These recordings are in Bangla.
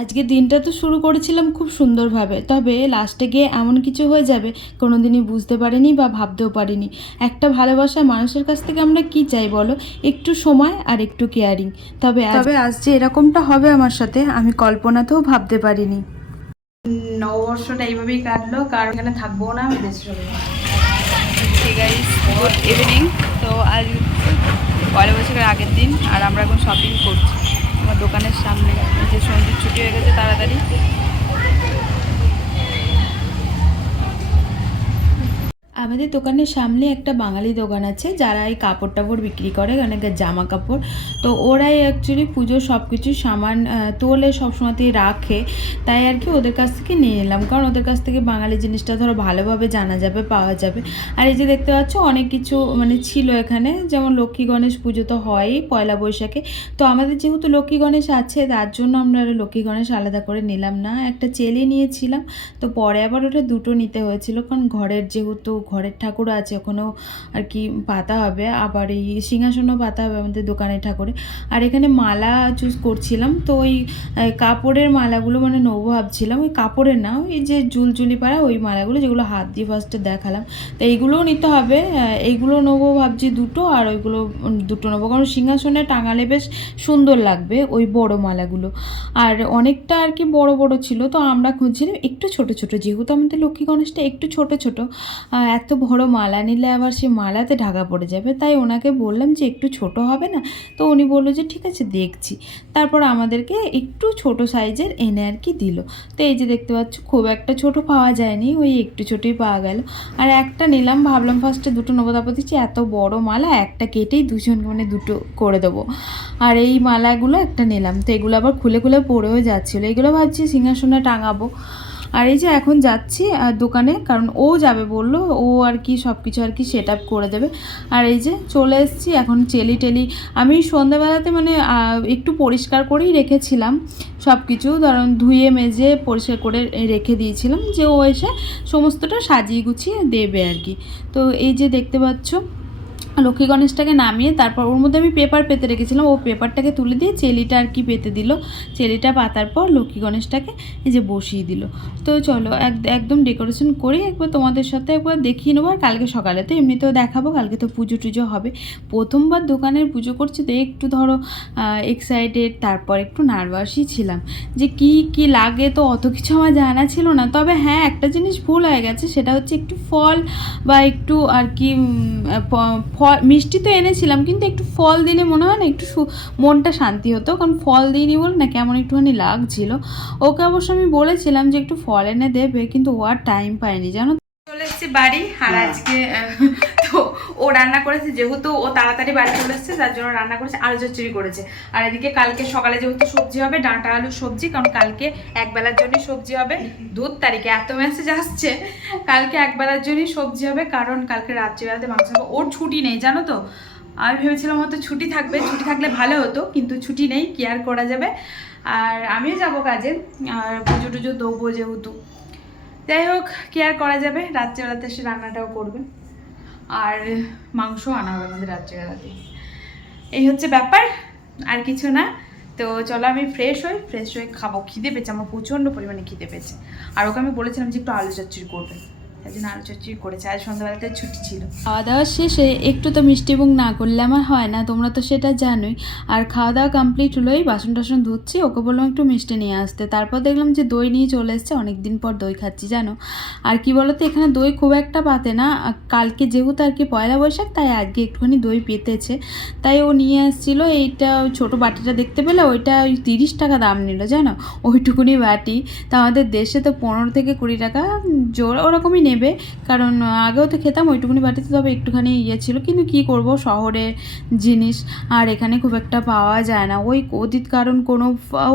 আজকে দিনটা তো শুরু করেছিলাম খুব সুন্দরভাবে, তবে লাস্টে গিয়ে এমন কিছু হয়ে যাবে কোনোদিনই বুঝতে পারিনি বা ভাবতেও পারিনি। একটা ভালোবাসা মানুষের কাছ থেকে আমরা কি চাই বলো? একটু সময় আর একটু কেয়ারিং। তবে আজ যে এরকমটা হবে আমার সাথে আমি কল্পনাতেও ভাবতে পারিনি। নববর্ষটা এইভাবেই কাটলো, কারণ এখানে থাকবো না, আমি দেশে চলে যাবো। Good evening. তো আজ পয়লা বৈশাখের আগের দিন, আর আমরা এখন শপিং করছি আমার দোকানের সামনে। যে সন্ধ্যের ছুটি হয়ে গেছে তাড়াতাড়ি। আমাদের দোকানের সামনে একটা বাঙালি দোকান আছে যারা এই কাপড় টাপড় বিক্রি করে, অনেক জামা কাপড়। তো ওরাই অ্যাকচুয়ালি পুজোর সব কিছু সামান তোলে, সবসময়তেই রাখে। তাই আর কি ওদের কাছ থেকে নিয়ে নিলাম, কারণ ওদের কাছ থেকে বাঙালি জিনিসটা ধরো ভালোভাবে জানা যাবে, পাওয়া যাবে। আর এই যে দেখতে পাচ্ছ অনেক কিছু মানে ছিল এখানে, যেমন লক্ষ্মী গণেশ পুজো তো হয়ই পয়লা বৈশাখে। তো আমাদের যেহেতু লক্ষ্মী গণেশ আছে তার জন্য আমরা লক্ষ্মী গণেশ আলাদা করে নিলাম না, একটা চেলি নিয়েছিলাম। তো পরে আবার ওটা দুটো নিতে হয়েছিল, কারণ যেহেতু ঘরের ঠাকুর আছে ওখানেও আর কি পাতা হবে, আবার এই সিংহাসনও পাতা হবে আমাদের দোকানের ঠাকুরে। আর এখানে মালা চুজ করছিলাম, তো ওই কাপড়ের মালাগুলো মানে নেবো ভাবছিলাম, ওই কাপড়ের না, ওই যে জুলজুলি পাড়া ওই মালাগুলো যেগুলো হাত দিয়ে ফার্স্টে দেখালাম। তো এইগুলোও নিতে হবে, এইগুলো নেবো ভাবছি দুটো, আর ওইগুলো দুটো নেবো, কারণ সিংহাসনে টাঙালে বেশ সুন্দর লাগবে ওই বড় মালাগুলো। আর অনেকটা আর কি বড় বড় ছিল, তো আমরা খুঁজছিলাম একটু ছোট ছোট, যেহেতু আমাদের লক্ষ্মী গণেশটা একটু ছোট ছোট। এত বড় মালা নিলে আবার সে মালাতে ঢাকা পড়ে যাবে, তাই ওনাকে বললাম যে একটু ছোট হবে না? তো উনি বললো যে ঠিক আছে দেখছি। তারপর আমাদেরকে একটু ছোট সাইজের এনে আর কি দিল। তো এই যে দেখতে পাচ্ছ খুব একটা ছোট পাওয়া যায়নি, ওই একটু ছোটোই পাওয়া গেল। আর একটা নিলাম, ভাবলাম ফার্স্টে দুটো নেবো, তারপর দিচ্ছি এত বড় মালা একটা কেটেই দুজন মানে দুটো করে দেবো। আর এই মালাগুলো একটা নিলাম, তো এগুলো আবার খুলে খুলে পড়েও যাচ্ছিলো, এগুলো ভাবছি সিংহাসনে টাঙাবো। আর এই যে এখন যাচ্ছি দোকানে, কারণ ও যাবে বললো, ও আর কি সব কিছু আর কি সেট আপ করে দেবে। আর এই যে চলে এসেছি এখন টেলি আমি সন্ধ্যাবেলাতে মানে একটু পরিষ্কার করেই রেখেছিলাম সব কিছু, ধরুন ধুয়ে মেজে পরিষ্কার করে রেখে দিয়েছিলাম, যে ও এসে সমস্তটা সাজিয়ে গুছিয়ে দেবে আর কি। তো এই যে দেখতে পাচ্ছ লক্ষ্মী গণেশটাকে নামিয়ে তারপর ওর মধ্যে আমি পেপার পেতে রেখেছিলাম, ও পেপারটাকে তুলে দিয়ে চেলিটা আর কি পেতে দিল। চেলিটা পাতার পর লক্ষ্মী গণেশটাকে এই যে বসিয়ে দিল। তো চলো একদম ডেকোরেশন করে একবার তোমাদের সাথে একবার দেখিয়ে নেবো। আর কালকে সকালে তো এমনিতেও দেখাবো, কালকে তো পুজো টুজো হবে। প্রথমবার দোকানের পুজো করছি তো একটু ধরো এক্সাইটেড, তারপর একটু নার্ভাসই ছিলাম যে কি লাগে, তো অত কিছু আমার জানা ছিল না। তবে হ্যাঁ একটা জিনিস ভুল হয়ে গেছে, সেটা হচ্ছে একটু ফল বা একটু আর কি মিষ্টি তো এনেছিলাম, কিন্তু একটু ফল দিলে মনে হয় না একটু মনটা শান্তি হতো, কারণ ফল দিইনি বলে না কেমন একটুখানি লাগছিল। ওকে অবশ্য আমি বলেছিলাম যে একটু ফল এনে দেবে, কিন্তু ও আর টাইম পায়নি জানো। চলে এসেছি বাড়ি, আর আজকে তো ও রান্না করেছে, যেহেতু ও তাড়াতাড়ি বাড়ি চলে এসেছে তার জন্য রান্না করেছে, আলু চচ্চড়ি করেছে। আর এদিকে কালকে সকালে যেহেতু সবজি হবে, ডাঁটা আলু সবজি, কারণ কালকে একবেলার জন্যই সবজি হবে। 2 তারিখে এত মেসেজ আসছে, কালকে একবেলার জন্যই সবজি হবে, কারণ কালকে রাত্রিবেলাতে মাংস হবে। ওর ছুটি নেই জানো তো, আমি ভেবেছিলাম হয়তো ছুটি থাকবে, ছুটি থাকলে ভালো হতো, কিন্তু ছুটি নেই, কি আর করা যাবে। আর আমিও যাবো কাজে, আর পুজো টুজো দেবো যেহেতু। যাই হোক, কি আর করা যাবে, রাত্রেবেলাতে সে রান্নাটাও করবে, আর মাংস আনা হবে আমাদের রাত্রেবেলাতে। এই হচ্ছে ব্যাপার, আর কিছু না। তো চলো আমি ফ্রেশ হয়ে খাবো, খিদে পেয়েছে আমার, প্রচণ্ড পরিমাণে খিদে পেয়েছে। আর ওকে আমি বলেছিলাম যে একটু আলু চচ্চড়ি করবে, তাই জন্য আলু চচ্চড়ি করেছে। আজ সন্ধ্যাবেলাতে ছুটি ছিল। খাওয়া দাওয়া শেষে একটু তো মিষ্টি এবং না করলে আমার হয় না, তোমরা তো সেটা জানোই। আর খাওয়া দাওয়া কমপ্লিট হলোই, বাসন টাসন ধুচ্ছি, ওকে বললাম একটু মিষ্টি নিয়ে আসতে। তারপর দেখলাম যে দই নিয়ে চলে এসছে, অনেকদিন পর দই খাচ্ছি জানো। আর কি বলতো, এখানে দই খুব একটা পাতে না, কালকে যেহেতু আর কি পয়লা বৈশাখ, তাই আজকে একটুখানি দই পেতেছে, তাই ও নিয়ে আসছিলো। এইটা ছোটো বাটিটা দেখতে পেলে, ওইটা ওই 30 টাকা দাম নিল জানো, ওইটুকুনি বাটি। তা আমাদের দেশে তো 15 থেকে 20 টাকা জোর ওরকমই নেবে, কারণ আগেও তো খেতাম ওইটুকুনি বাটিতে, তবে একটুখানি ছিল, কিন্তু কি করব, শহরে জিনিস আর এখানে খুব একটা পাওয়া যায় না। ওই অতীত কারণ কোনো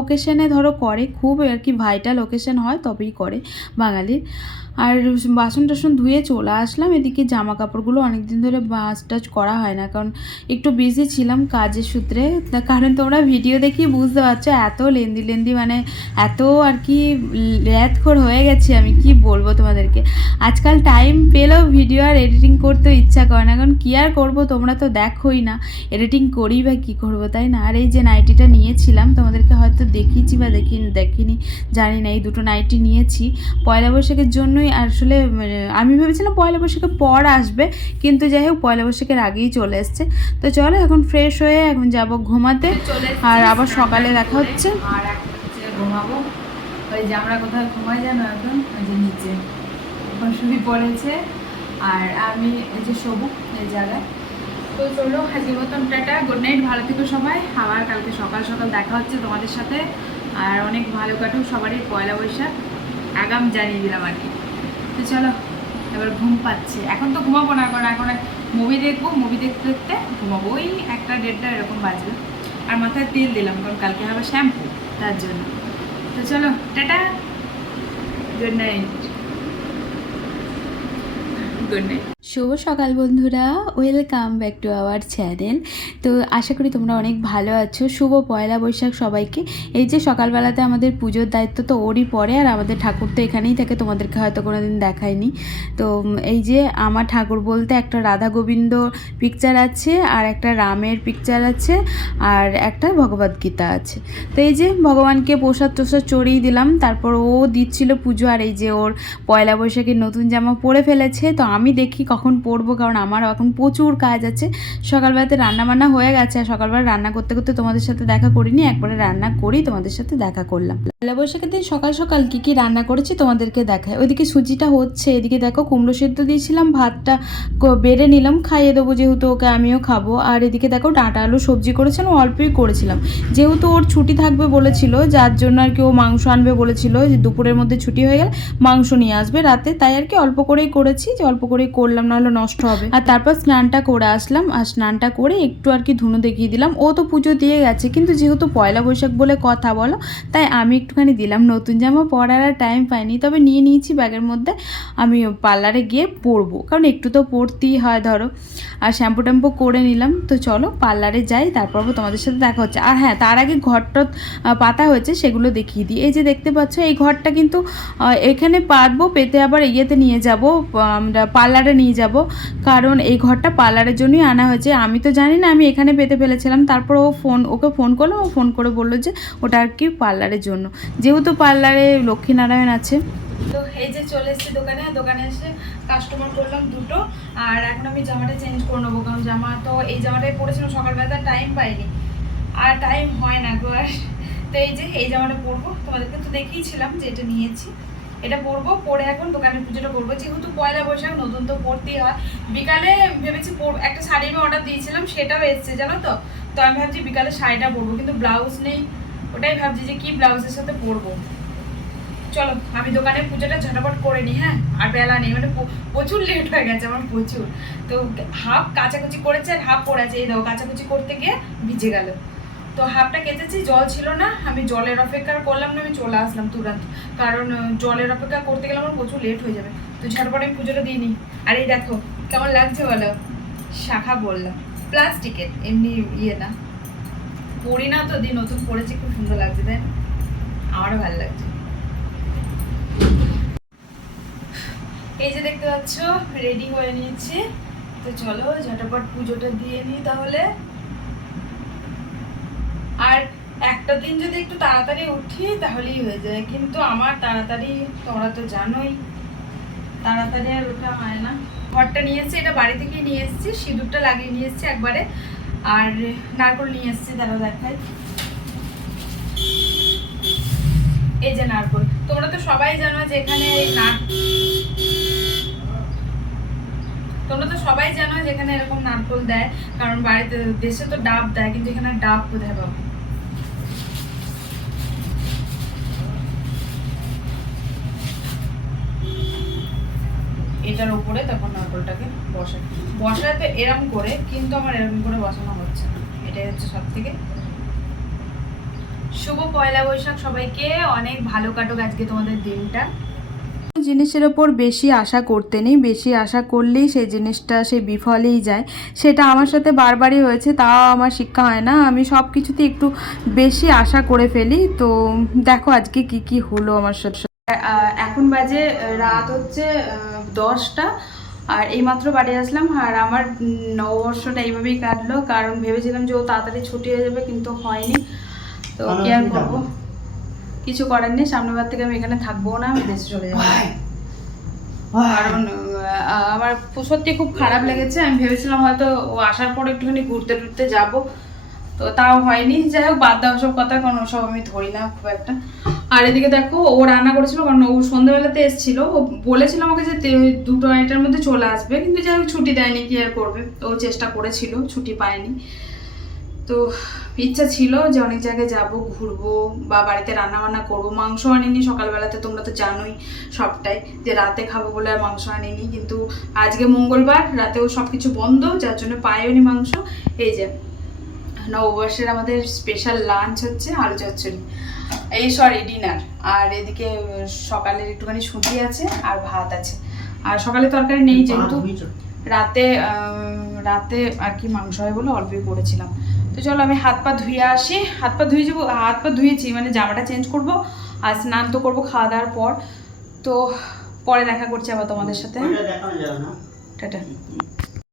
ওকেশনে ধরো করে, খুব আর কি ভাইটাল ওকেশন হয় তবেই করে বাঙালির। আর বাসন টাসন ধুয়ে চলে আসলাম, এদিকে জামা কাপড়গুলো অনেকদিন ধরে ভাঁজ টাজ করা হয় না, কারণ একটু বিজি ছিলাম কাজের সূত্রে। কারণ তোমরা ভিডিও দেখি বুঝতে পারছো এত লেন্দি মানে এত আর কি ল্যাথখোর হয়ে গেছি আমি, কি বলবো তোমাদেরকে। আজকাল টাইম পেলেও ভিডিও আর এডিটিং করতে ইচ্ছা করে না, কারণ কী আর করবো, তোমরা তো দেখোই না এডিটিং করি বা কী করবো, তাই না? আর এই যে নাইটিটা নিয়েছিলাম, তোমাদেরকে হয়তো দেখিয়েছি বা দেখিনি জানি না, এই দুটো নাইটি নিয়েছি পয়লা বৈশাখের জন্যই। আসলে আমি ভেবেছিলাম পয়লা বৈশাখের পর আসবে, কিন্তু যাই হোক পয়লা বৈশাখের আগেই চলে এসছে। তো চলো এখন ফ্রেশ হয়ে এখন যাব ঘুমাতে, আর আবার সকালে দেখা হচ্ছে। আর এখন হচ্ছে ঘুমাবো। ওই যে আমরা কোথায় ঘুমাই জানো এখন, ওই যে নিচে এখন শুয়ে পড়েছে, আর আমি এই যে শোবো এই জায়গায়। তো চলো আজকের মতন টাটা, গুড নাইট, ভালো থেকো সবাই। আবার কালকে সকাল সকাল দেখা হচ্ছে তোমাদের সাথে, আর অনেক ভালো কাটুক সবারই পয়লা বৈশাখ, আগাম জানিয়ে দিলাম আর কি। তো চলো এবার ঘুম পাচ্ছে, এখন তো ঘুমাবো না, কারণ এখন মুভি দেখবো, মুভি দেখতে দেখতে ঘুমাবো, ওই 1-1:30 এরকম বাজবে। আর মাথায় তেল দিলাম, কারণ কালকে হবে শ্যাম্পু, তার জন্য। তো চলো টাটা, গুড নাইট, গুড নাইট। শুভ সকাল বন্ধুরা, welcome back to our channel. তো আশা করি তোমরা অনেক ভালো আছো। শুভ পয়লা বৈশাখ সবাইকে। এই যে সকালবেলাতে আমাদের পুজোর দায়িত্ব তো ওরই পরে, আর আমাদের ঠাকুর তো এখানেই থাকে, তোমাদেরকে হয়তো কোনো দিন দেখায়নি। তো এই যে আমার ঠাকুর বলতে একটা রাধা গোবিন্দ পিকচার আছে, আর একটা রামের পিকচার আছে, আর একটা ভগবদ্গীতা আছে। তো এই যে ভগবানকে প্রসাদ টোসাদ চড়িয়ে দিলাম, তারপর ও দিচ্ছিল পুজো। আর এই যে ওর পয়লা বৈশাখের নতুন জামা পরে ফেলেছে, তো আমি দেখি কখন পরবো, কারণ আমারও এখন প্রচুর কাজ আছে। সকালবেলাতে রান্নাবান্না হয়ে গেছে, আর সকালবেলা রান্না করতে করতে তোমাদের সাথে দেখা করিনি, একবারে রান্না করি তোমাদের সাথে দেখা করলাম। পয়লা বৈশাখের দিন সকাল সকাল কী কী রান্না করেছি তোমাদেরকে দেখায়। ওইদিকে সুজিটা হচ্ছে, এদিকে দেখো কুমড়ো সেদ্ধ দিয়েছিলাম, ভাতটা বেড়ে নিলাম, খাইয়ে দেবো যেহেতু ওকে, আমিও খাবো। আর এদিকে দেখো ডাঁটা আলু সবজি করেছিলাম, অল্পই করেছিলাম, যেহেতু ওর ছুটি থাকবে বলেছিল, যার জন্য আর কি ও মাংস আনবে বলেছিল, যে দুপুরের মধ্যে ছুটি হয়ে গেলে মাংস নিয়ে আসবে রাতে, তাই আর কি অল্প করেই করেছি, যে অল্প করেই করলাম, নাহলে নষ্ট হবে। আর তারপর স্নানটা করে আসলাম, আর স্নানটা করে একটু আর কি ধুনো দেখিয়ে দিলাম। ও তো পুজো দিয়ে গেছে, কিন্তু যেহেতু পয়লা বৈশাখ বলে কথা বলো, তাই আমি একটুখানি দিলাম। নতুন জামা পরার আর টাইম পাইনি, তবে নিয়ে নিয়েছি ব্যাগের মধ্যে, আমি পার্লারে গিয়ে পরবো, কারণ একটু তো পরতেই হয় ধরো। আর শ্যাম্পু ট্যাম্পু করে নিলাম। তো চলো পার্লারে যাই, তারপর তোমাদের সাথে দেখা হচ্ছে। আর হ্যাঁ, তার আগে ঘরটা পাতা হয়েছে, সেগুলো দেখিয়ে দিই। এই যে দেখতে পাচ্ছ, এই ঘরটা কিন্তু এখানে পাতবো, পেতে আবার ইয়েতে নিয়ে যাব, আমরা পার্লারে নিয়ে যাব, কারণ এই ঘরটা পার্লারের জন্যই আনা হয়েছে। আমি তো জানি না, আমি এখানে পেতে ফেলেছিলাম, তারপর ওকে ফোন করলাম, ও ফোন করে বললো যে ওটা আর কি পার্লারের জন্য, যেহেতু পার্লারে লক্ষ্মীনারায়ণ আছে। তো এই যে চলে এসেছি দোকানে এসে কাস্টমার করলাম দুটো, আর এখন আমি জামাটা চেঞ্জ করে নেবো, কারণ জামা তো এই জামাটাই পরেছিলাম সকালবেলা, টাইম পাইনি, আর টাইম হয় না গো আর। তো এই যে এই জামাটা পরবো, তোমাদেরকে তো দেখিয়েছিলাম যে এটা নিয়েছি, এটা পরবো, পরে এখন দোকানের পুজোটা করবো, যেহেতু পয়লা বৈশাখ নতুন তো পরতেই হয়। বিকালে ভেবেছি একটা শাড়ি আমি অর্ডার দিয়েছিলাম, সেটাও এসছে জানো তো। তো আমি ভাবছি বিকালে শাড়িটা পরবো, কিন্তু ব্লাউজ নেই, ওটাই ভাবছি যে কি ব্লাউজের সাথে পরবো। চলো আমি দোকানে পুজোটা ঝটাপট করে নিই, হ্যাঁ, আর বেলা নেই, মানে প্রচুর লেট হয়ে গেছে আমার, প্রচুর। তো হাফ কাচাকুচি করেছে আর হাফ পড়েছে, এই দাও কাচাকুচি করতে গিয়ে ভিজে গেল। তো হাফটা কেচেছি, জল ছিল না, আমি জলের অপেক্ষা করলাম না, আমি চলে আসলাম তুরন্ত, কারণ জলের অপেক্ষা করতে গেলে আমার প্রচুর লেট হয়ে যাবে। তো ঝটপট আমি পুজোটা দিই নি। আর এই দেখো কেমন লাগছে বলো, শাখা বললাম, প্লাস্টিকের, এমনি ইয়ে না, পড়ি না তো, দিয়ে নতুন পড়েছি, খুব সুন্দর লাগছে, তাই না? আমারও ভালো লাগছে। এই যে দেখতে পাচ্ছ রেডি হয়ে নিয়েছি, তো চলো ঝটপট পুজোটা দিয়ে নিই তাহলে। আর একটা দিন যদি একটু তাড়াতাড়ি উঠি তাহলেই হয়ে যায়, কিন্তু আমার তাড়াতাড়ি, তোমরা তো জানোই তাড়াতাড়ি আর ওঠা হয় না। ঘরটা নিয়ে এসেছি, এটা বাড়ি থেকেই নিয়ে এসেছি, সিঁদুরটা লাগিয়ে নিয়ে এসেছি একবারে, আর নারকোল নিয়ে এসেছি, তারা দেখাই। এই যে নারকোল, তোমরা তো সবাই জানো যে এখানে তোমরা তো সবাই জানো যেখানে এরকম নারকোল দেয়, কারণ বাড়িতে দেশে তো ডাব দেয়, কিন্তু এখানে ডাব কোথায় পাবো। এটার উপরে তখন নারকোলটাকে বসাতে এরম করে, কিন্তু আমার এরকম করে বসানো হচ্ছে না, এটাই হচ্ছে সব থেকে। শুভ পয়লা বৈশাখ সবাইকে, অনেক ভালো কাটুক আজকে তোমাদের দিনটা। জিনিসের ওপর বেশি আশা করতে নেই, বেশি আশা করলেই সেই জিনিসটা সে বিফলেই যায়, সেটা আমার সাথে বারবারই হয়েছে, তাও আমার শিক্ষা হয় না, আমি সব কিছুতে একটু বেশি আশা করে ফেলি। তো দেখো আজকে কি হলো আমার সাথে। এখন বাজে রাত হচ্ছে 10টা, আর এইমাত্র বাড়ি আসলাম। আর আমার নববর্ষটা এইভাবেই কাটলো, কারণ ভেবেছিলাম যে ও তাড়াতাড়ি ছুটি হয়ে যাবে, কিন্তু হয়নি। তো কি আর করবো, কিছু করার নেই। সামনের বার থেকে আমি এখানে থাকবো না, আমি দেশে চলে যাবো। কারণ আমার সত্যি খুব খারাপ লেগেছে। আমি ভেবেছিলাম হয়তো ও আসার পর একটুখানি ঘুরতে টুরতে যাবো, তো তাও হয়নি। যাই হোক, বাদ দাও ওসব কথা, কারণ ওসব আমি ধরি না খুব একটা। আর এদিকে দেখো, ও রান্না করেছিল, কারণ ও সন্ধ্যাবেলাতে এসেছিল। ও বলেছিল আমাকে যে 2-2:30টার মধ্যে চলে আসবে, কিন্তু যাই হোক ছুটি দেয়নি, কি আর করবে। ও চেষ্টা করেছিল, ছুটি পায়নি। তো ইচ্ছা ছিল যে অনেক জায়গায় যাব, ঘুরবো, বা বাড়িতে রান্না বান্না করবো। মাংস আনিনি সকালবেলাতে, তোমরা তো জানোই সবটাই, যে রাতে খাবো বলে আর মাংস আনিনি। কিন্তু আজকে মঙ্গলবার, রাতেও সব কিছু বন্ধ, যার জন্য পাইওনি মাংস। এই যে নববর্ষের আমাদের স্পেশাল লাঞ্চ হচ্ছে আলু চচ্চড়ি, ডিনার। আর এদিকে সকালের একটুখানি সুজি আছে আর ভাত আছে। আর সকালে তরকারি নেই, যেহেতু রাতে রাতে আর কি মাংস হয় বলে অল্পই করেছিলাম। তো চলো আমি হাত পা ধুয়ে আসি। হাত পা ধুয়েছি, মানে জামাটা চেঞ্জ করব আর স্নান তো করবো খাওয়া দাওয়ার পর। তো পরে দেখা করছি আবার তোমাদের সাথে। টাটা।